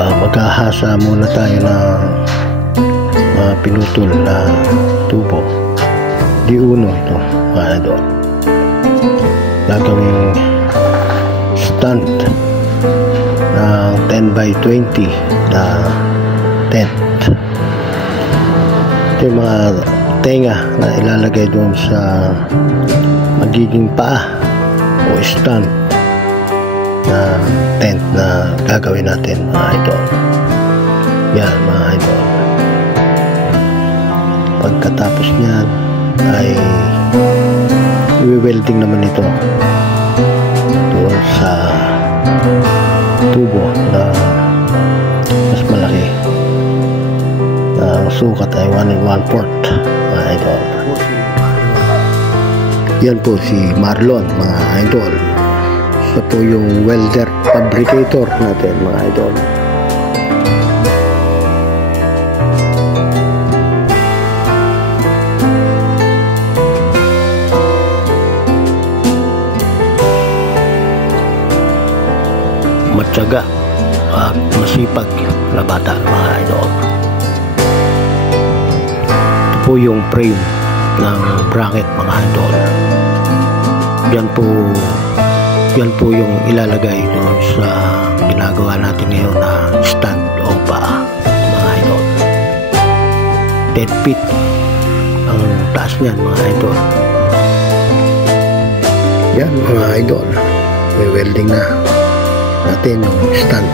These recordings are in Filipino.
Maghahasa muna tayo ng pinutol na tubo. D1 ito, mga idol. Gagawing stand ng 10x20 na tent. Ito yung mga tenga na ilalagay doon sa magiging paa o stand na tent na gagawin natin, mga idol. Yan, mga idol. Pagkatapos niyan ay i-welding naman ito doon sa tubo na mas malaki. Ang sukat ay 1 1/4, mga idol. Yan po si Marlon, mga idol. Siya po yung welder fabricator natin, mga idol. Matyaga at masipag na bata, mga idol. Ito po yung frame ng bracket, mga idol. Yan po yung ilalagay doon sa ginagawa natin ngayon na stand o paa, mga idol. 10 feet ang taas niyan, mga idol. Yan, mga idol. May welding na natin yung stand.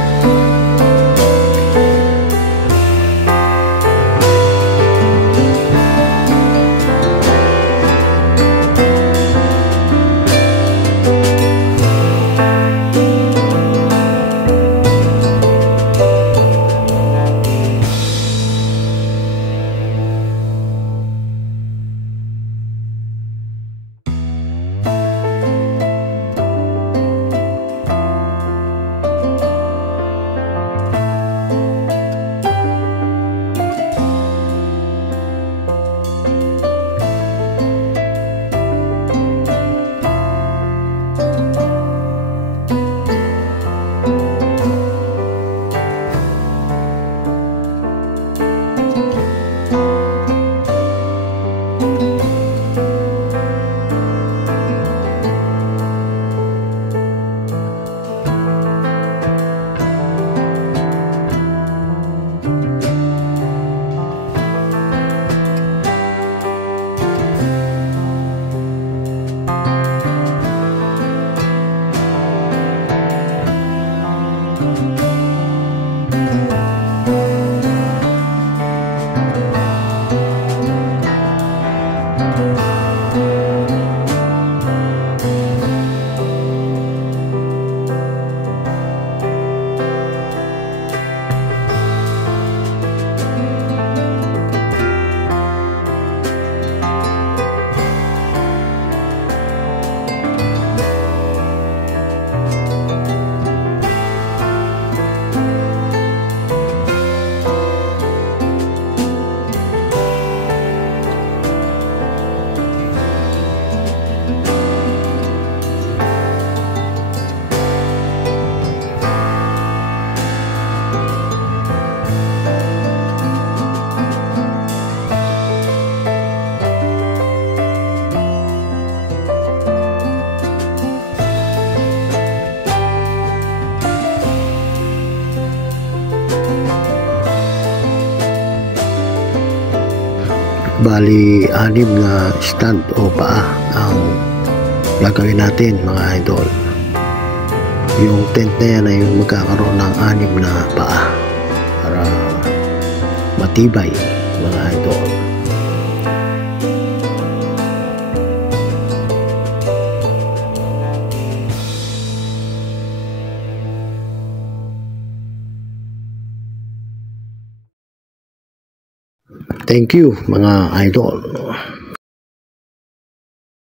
Bali 6 na stand o paa ang gagawin natin, mga idol. Yung tent na yan ay magkakaroon ng 6 na paa para matibay, mga idol. Thank you, mga idol.